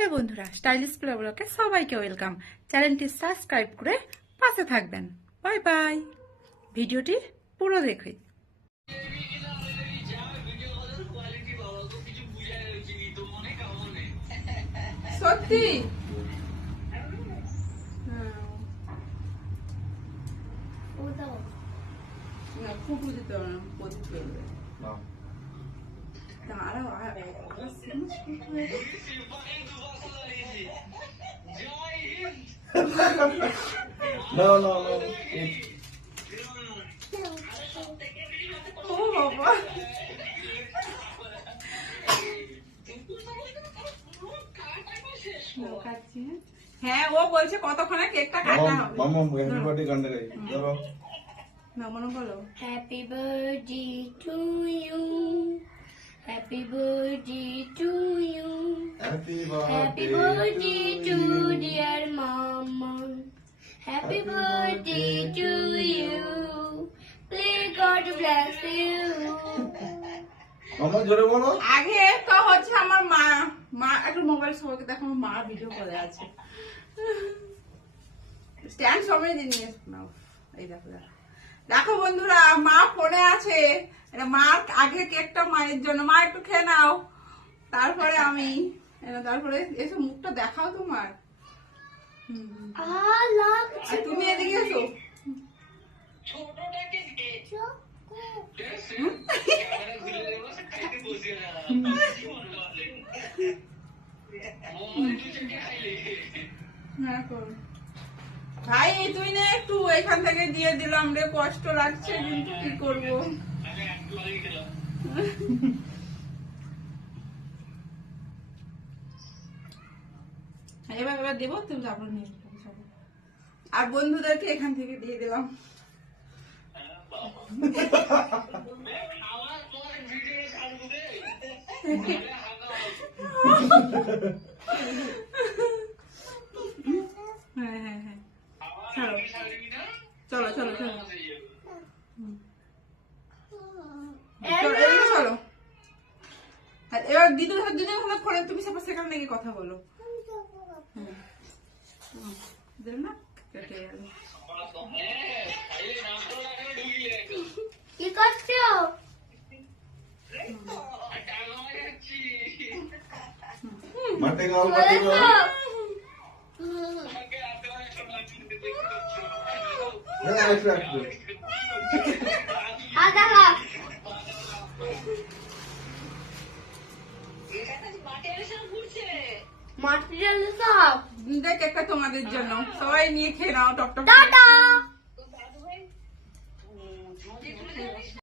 হে বন্ধুরা stylish play ব্লকে সবাইকে ওয়েলকাম। চ্যানেলটি সাবস্ক্রাইব করে পাশে থাকবেন। Bye bye. ভিডিওটি পুরো দেখে সত্যি? না দিতে সিরিয়াস ফুটু হয়ে গেছে। No, no, no. It, ও বাবা কাটছি, হ্যাঁ ও বলছে কতক্ষণে কেকটা কাটা হবে mom, happy birthday কান্ডে গাই ধরো না মনে বলো Happy birthday to you. Happy birthday to you. Happy Happy birthday to dear mama. Happy birthday to you. May God bless you. মামা জোরে বলো আগে তো হচ্ছে আমার মা মা একটু মোবাইল সবাইকে দেখো আমার মা ভিডিও করে আছে স্ট্যান্ড সময় দিয়ে নিয়ে নাও এই দেখো দেখো দেখো বন্ধুরা মার আগে কেকটা মায়ের জন্য। মা একটু খেয়ে নাও। তারপরে আমি তারপরে এসে মুখটা দেখাও তোমার। তুমি এদিকে এসো। ভাই তুই না একটু এখান থেকে দিয়ে দিলাম রে কষ্ট লাগছে কিন্তু কি করব? এবার এবার দেবো তুমি তারপর নিয়ে। আর বন্ধুদেরকে এখান থেকে দিয়ে দিলাম হ্যাঁ হ্যাঁ হ্যাঁ চলো চলো। চলো, আর এবার দিদি দিদি হলো ফোনে তুমি সবার সেখানে নাকি কথা বলো। হুম। দিল না কেটে গেল। কি করছ? মাঠে গাও পাটি গাও হ্যাঁ একটু সব দেখ একটা তোমাদের জন্য। সবাই নিয়ে খেয়ে নাও টক টক টাটা।